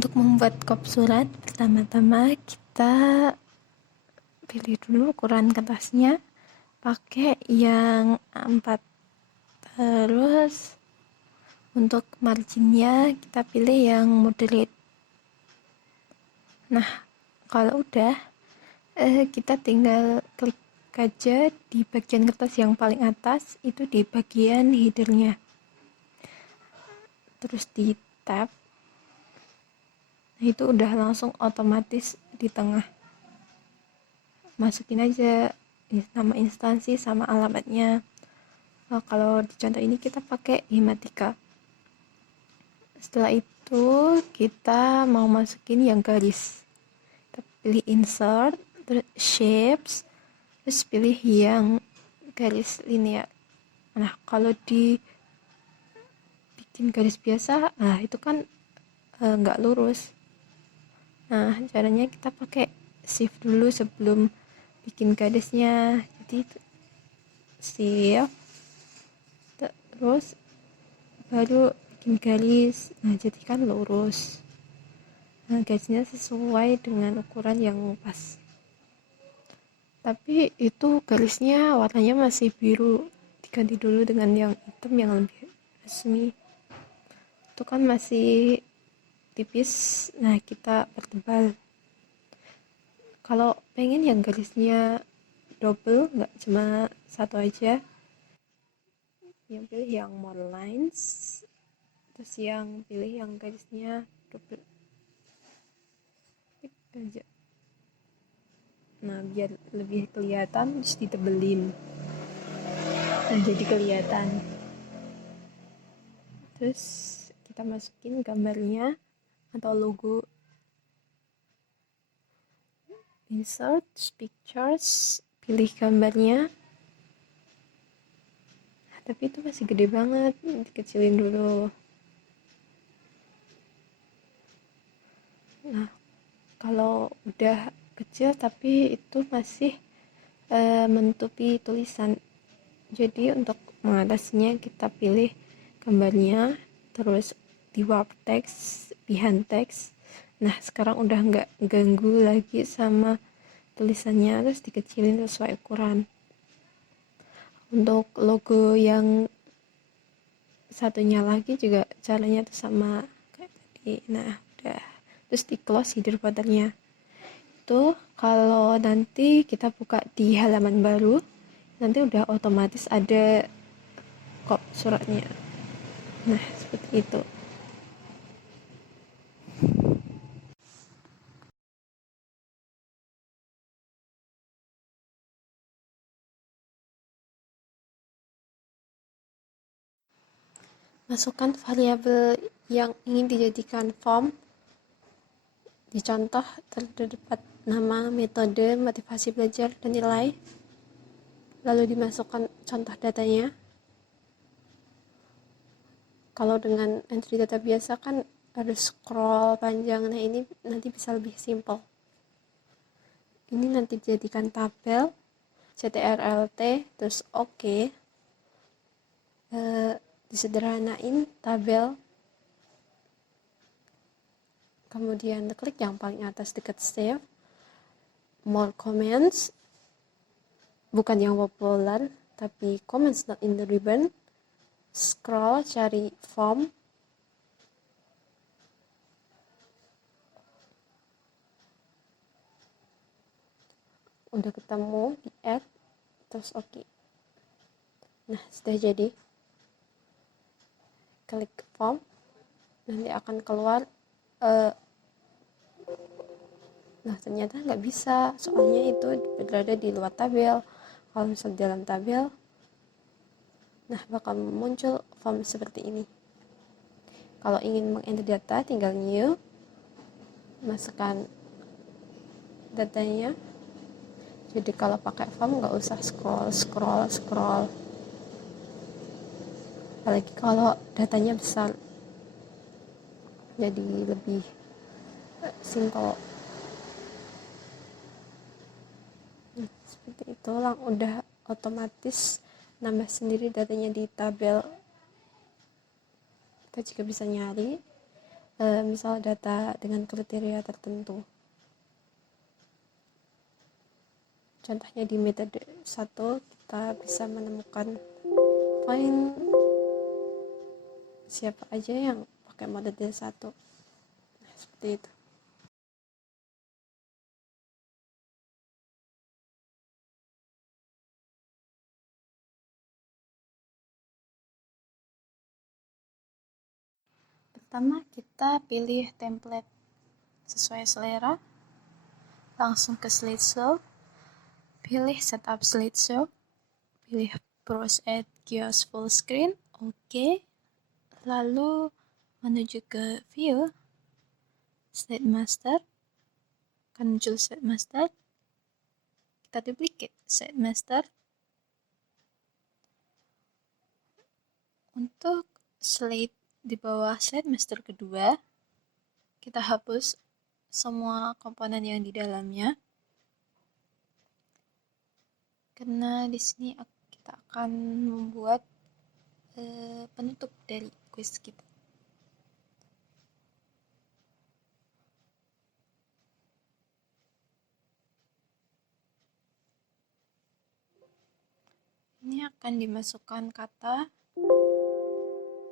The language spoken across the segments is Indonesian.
Untuk membuat kop surat, pertama-tama kita pilih dulu ukuran kertasnya, pakai yang A4. Terus untuk marginnya kita pilih yang moderate. Nah, kalau udah, kita tinggal klik aja di bagian kertas yang paling atas, itu di bagian headernya. Terus di tab, nah itu udah langsung otomatis di tengah. Masukin aja nama instansi sama alamatnya. Kalau di contoh ini kita pakai Himatika. Setelah itu kita mau masukin yang garis. Kita pilih insert, terus shapes, terus pilih yang garis linear. Nah, kalau di bikin garis biasa, nah itu kan nggak lurus. Nah, caranya kita pakai shift dulu sebelum bikin garisnya. Jadi shift, terus baru bikin garis. Nah, jadi kan lurus. Nah, garisnya sesuai dengan ukuran yang pas. Tapi itu garisnya warnanya masih biru, diganti dulu dengan yang hitam yang lebih resmi. Itu kan masih tipis, nah kita pertebal. Kalau pengen yang garisnya double, nggak cuma satu aja, yang pilih yang more lines, terus yang pilih yang garisnya double aja. Nah, biar lebih kelihatan, terus ditebelin. Nah, jadi kelihatan. Terus kita masukin gambarnya atau logo. Insert pictures, pilih gambarnya. Tapi itu masih gede banget, dikecilin dulu. Nah, kalau udah kecil tapi itu masih menutupi tulisan, jadi untuk mengatasinya kita pilih gambarnya, terus di warp text, behind text. Nah, sekarang udah nggak ganggu lagi sama tulisannya, terus dikecilin sesuai ukuran. Untuk logo yang satunya lagi juga caranya tuh sama kayak tadi. Nah, udah. Terus di close header footernya. Itu kalau nanti kita buka di halaman baru, nanti udah otomatis ada kok suratnya. Nah, seperti itu. Masukkan variabel yang ingin dijadikan form. Di contoh terdapat nama, metode, motivasi belajar, dan nilai. Lalu dimasukkan contoh datanya. Kalau dengan entry data biasa kan harus scroll panjang. Nah, ini nanti bisa lebih simple. Ini nanti dijadikan tabel, CTRLT, terus OK. Disederhanain tabel. Kemudian klik yang paling atas dekat save. More comments. Bukan yang popular, tapi comments not in the ribbon. Scroll, cari form. Udah ketemu, di add, terus OK. Nah, sudah jadi. Klik form, nanti akan keluar. Nah, ternyata nggak bisa, soalnya itu berada di luar tabel. Kalau misalnya di dalam tabel, nah bakal muncul form seperti ini. Kalau ingin mengenter data, tinggal new, masukkan datanya. Jadi kalau pakai form nggak usah scroll. Apalagi kalau datanya besar, jadi lebih simple. Nah, seperti itu lah, udah otomatis nambah sendiri datanya di tabel. Kita juga bisa nyari. misal data dengan kriteria tertentu. Contohnya di metode 1 kita bisa menemukan find siapa aja yang pakai metode 1. Nah, seperti itu. Pertama, kita pilih template sesuai selera. Langsung ke slideshow. Pilih setup slideshow. Pilih browse at kiosk full screen. Oke. Lalu menuju ke view. Slide master. Akan muncul slide master. Kita duplicate slide master. Untuk slide di bawah slide master kedua, kita hapus semua komponen yang di dalamnya. Karena di sini kita akan membuat penutup dari quiz kita. Ini akan dimasukkan kata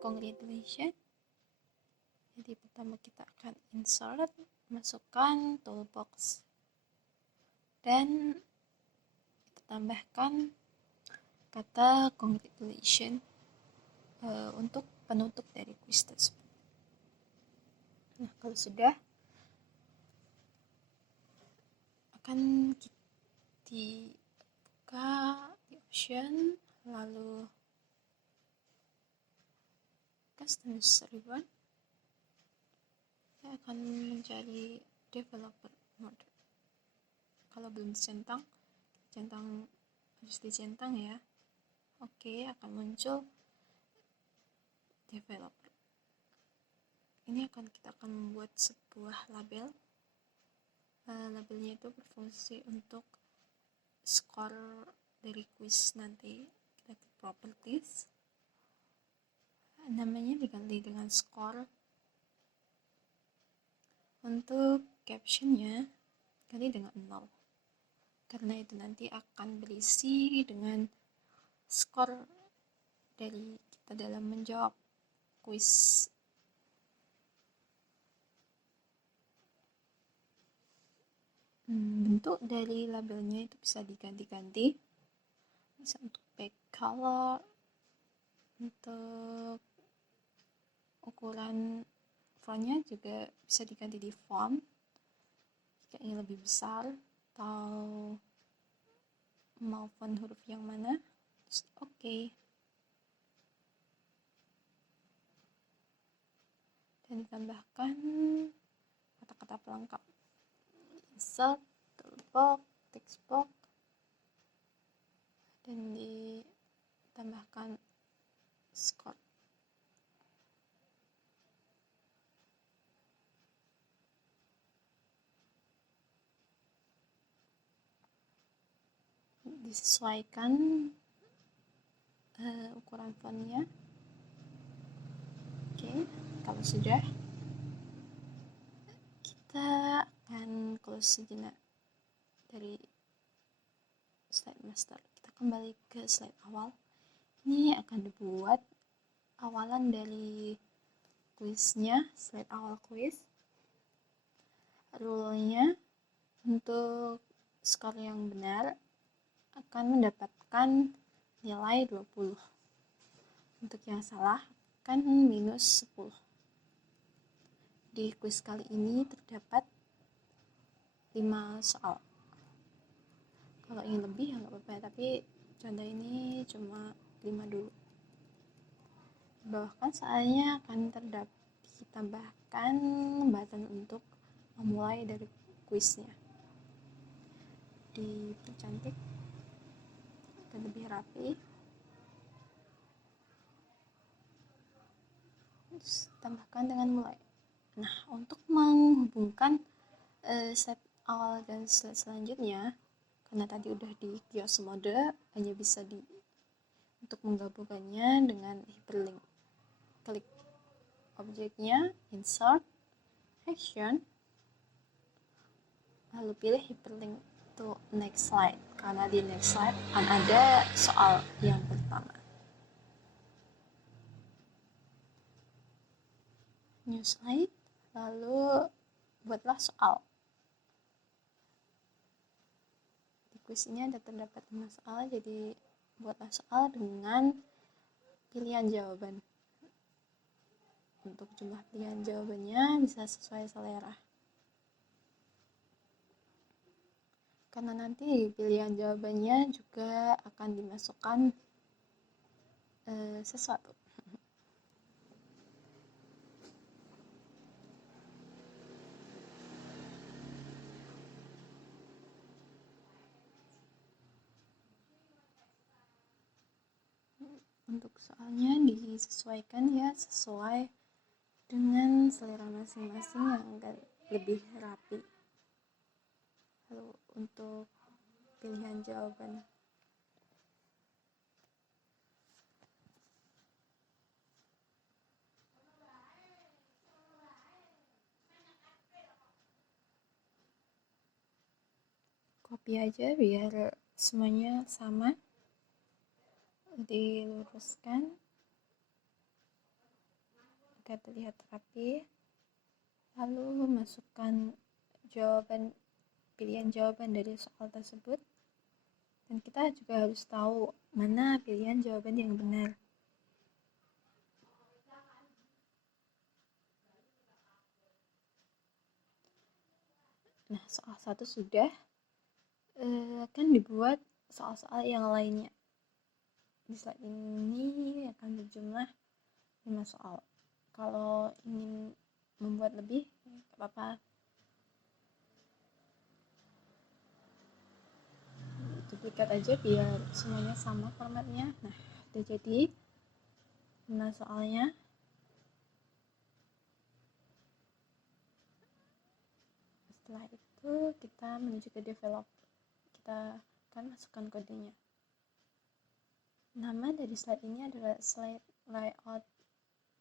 congratulations. Jadi pertama kita akan insert, masukkan toolbox, dan kita tambahkan kata congratulations untuk penutup dari quiz tersebut. Nah, kalau sudah, akan dibuka di option, lalu customize ribbon. Saya akan mencari developer mode. Kalau belum dicentang harus dicentang ya. Oke, akan muncul developer. Ini kita akan membuat sebuah label. Labelnya itu berfungsi untuk skor dari quiz nanti. Kita klik properties. Namanya diganti dengan skor. Untuk captionnya ganti dengan 0. Karena itu nanti akan berisi dengan skor dari kita dalam menjawab quiz. Bentuk dari labelnya itu bisa diganti-ganti. Bisa untuk back color, untuk ukuran fontnya juga bisa diganti di font jika ingin lebih besar atau mau font huruf yang mana. Oke. Dan ditambahkan kata-kata pelengkap. Insert, toolbox, text box, dan ditambahkan skor. Disesuaikan ukuran fontnya. Oke, kalau sudah, kita akan close sejenak dari slide master. Kita kembali ke slide awal. Ini akan dibuat awalan dari quiznya, slide awal quiz. Rule-nya untuk skor yang benar akan mendapatkan nilai 20. Untuk yang salah akan minus 10. Di quiz kali ini terdapat 5 soal. Kalau ingin lebih ya nggak apa-apa, tapi contoh ini cuma 5 dulu. Bahkan soalnya akan ditambahkan button untuk memulai dari quiznya. Dipercantik dan lebih rapi. Terus tambahkan dengan mulai. Nah, untuk menghubungkan slide awal dan slide selanjutnya, karena tadi udah di kiosk mode, hanya bisa untuk menggabungkannya dengan hyperlink. Klik objeknya, insert, action, lalu pilih hyperlink to next slide, karena di next slide akan ada soal yang pertama. New slide, lalu buatlah soal. Di kuis ini ada terdapat 5 soal, jadi buatlah soal dengan pilihan jawaban. Untuk jumlah pilihan jawabannya bisa sesuai selera. Karena nanti pilihan jawabannya juga akan dimasukkan sesuatu. Untuk soalnya disesuaikan ya, sesuai dengan selera masing-masing yang agar lebih rapi. Lalu untuk pilihan jawaban, copy aja biar semuanya sama, diluruskan agar terlihat rapi, lalu masukkan pilihan jawaban dari soal tersebut, dan kita juga harus tahu mana pilihan jawaban yang benar. Nah, soal 1 sudah, akan dibuat soal-soal yang lainnya. Di slide ini akan berjumlah 5 soal. Kalau ingin membuat lebih, gak apa-apa. Duplikat aja biar semuanya sama formatnya. Nah, udah jadi 5 soalnya. Setelah itu kita menuju ke develop. Kita akan masukkan kodenya. Nama dari slide ini adalah slide layout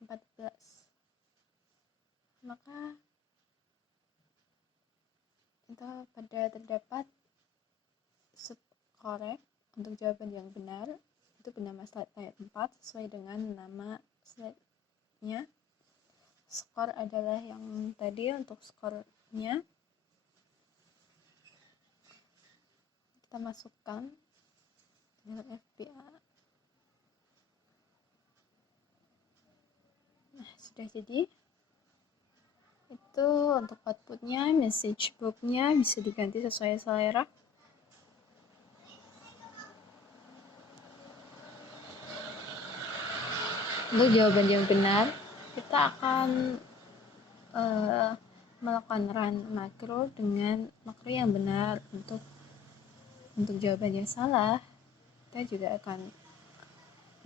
14. Maka itu pada terdapat subcorrect untuk jawaban yang benar itu bernama slide layout 4 sesuai dengan nama slide-nya. Skor adalah yang tadi. Untuk skornya kita masukkan dengan FBA. Nah, sudah jadi. Itu untuk outputnya, message box-nya bisa diganti sesuai selera. Untuk jawaban yang benar, kita akan melakukan run makro dengan makro yang benar. Untuk jawaban yang salah, kita juga akan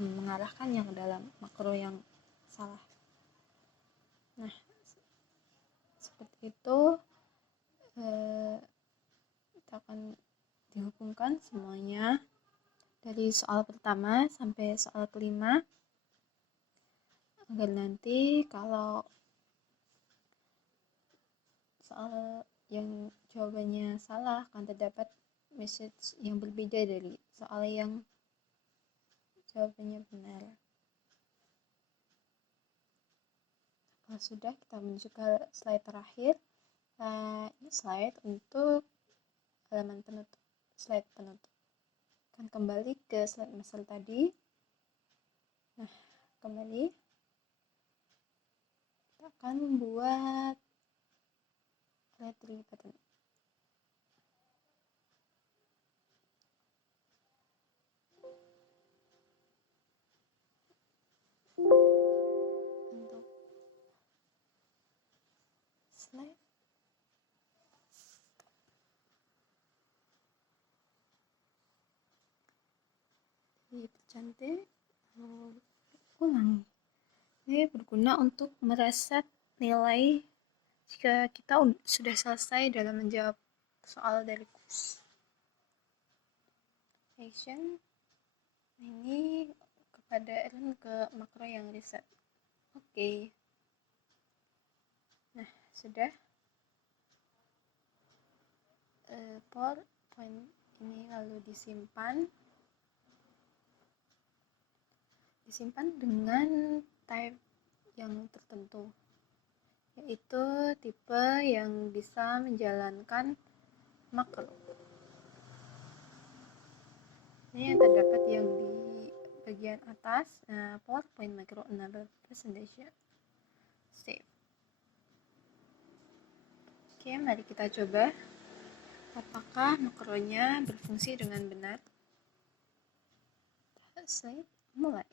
mengarahkannya ke dalam makro yang salah. Nah, seperti itu kita akan dihubungkan semuanya dari soal pertama sampai soal kelima, agar nanti kalau soal yang jawabannya salah akan terdapat message yang berbeda dari soal yang jawabannya benar. Kalau sudah, kita menuju ke slide terakhir. Ini slide untuk halaman penutup, slide penutup. Akan kembali ke slide master tadi. Nah, kembali. Kita akan membuat lettering pattern. Untuk slide dipercantik, ulangi. Ini berguna untuk mereset nilai jika kita sudah selesai dalam menjawab soal dari kuis. Action ini kepada run ke makro yang reset. Oke. Nah, sudah. PowerPoint ini lalu disimpan dengan type yang tertentu, yaitu tipe yang bisa menjalankan makro. Ini yang terdapat yang di bagian atas. Nah, PowerPoint Macro Enable Presentation. Save. Oke, mari kita coba apakah makronya berfungsi dengan benar. Slide, mulai.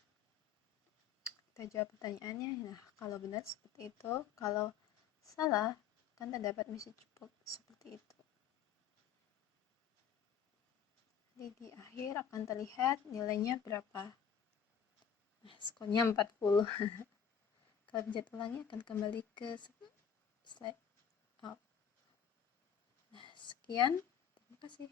Kita jawab pertanyaannya. Nah, kalau benar seperti itu, kalau salah kan terdapat message box seperti itu. Jadi di akhir akan terlihat nilainya berapa. Nah, skornya 40. Kalau pencet ulangi akan kembali ke slide out. Nah, sekian. Terima kasih.